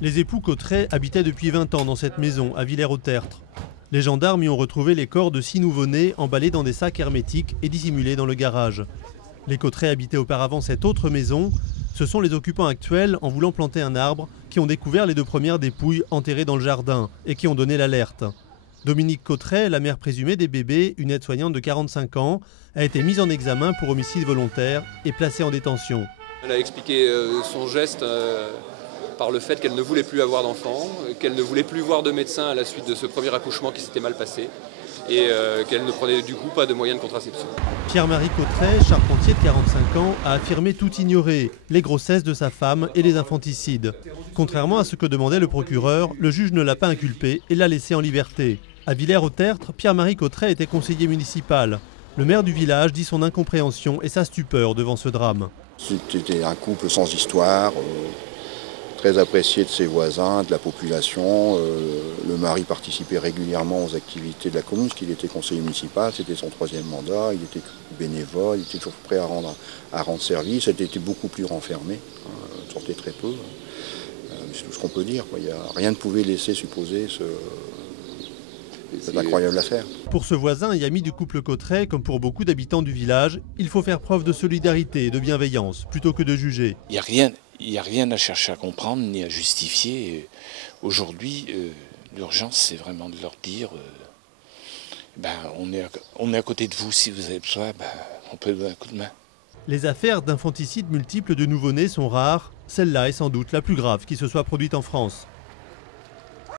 Les époux Cotret habitaient depuis 20 ans dans cette maison à Villers-au-Tertre. Les gendarmes y ont retrouvé les corps de 6 nouveau-nés emballés dans des sacs hermétiques et dissimulés dans le garage. Les Cotret habitaient auparavant cette autre maison. Ce sont les occupants actuels, en voulant planter un arbre, qui ont découvert les 2 premières dépouilles enterrées dans le jardin et qui ont donné l'alerte. Dominique Cotret, la mère présumée des bébés, une aide-soignante de 45 ans, a été mise en examen pour homicide volontaire et placée en détention. Elle a expliqué son geste par le fait qu'elle ne voulait plus avoir d'enfants, qu'elle ne voulait plus voir de médecin à la suite de ce premier accouchement qui s'était mal passé et qu'elle ne prenait du coup pas de moyens de contraception. Pierre-Marie Cotret, charpentier de 45 ans, a affirmé tout ignorer, les grossesses de sa femme et les infanticides. Contrairement à ce que demandait le procureur, le juge ne l'a pas inculpé et l'a laissé en liberté. À Villers-au-Tertre, Pierre-Marie Cotret était conseiller municipal. Le maire du village dit son incompréhension et sa stupeur devant ce drame. C'était un couple sans histoire, très apprécié de ses voisins, de la population. Le mari participait régulièrement aux activités de la commune, parce qu'il était conseiller municipal, c'était son 3e mandat, il était bénévole, il était toujours prêt à rendre service, il était beaucoup plus renfermé, il sortait très peu. C'est tout ce qu'on peut dire, rien ne pouvait laisser supposer cette incroyable affaire. Pour ce voisin et ami du couple Cotret, comme pour beaucoup d'habitants du village, il faut faire preuve de solidarité et de bienveillance, plutôt que de juger. Il n'y a rien à chercher à comprendre ni à justifier. Aujourd'hui, l'urgence, c'est vraiment de leur dire on est à côté de vous, si vous avez besoin, on peut donner un coup de main. Les affaires d'infanticide multiples de nouveau-nés sont rares. Celle-là est sans doute la plus grave qui se soit produite en France.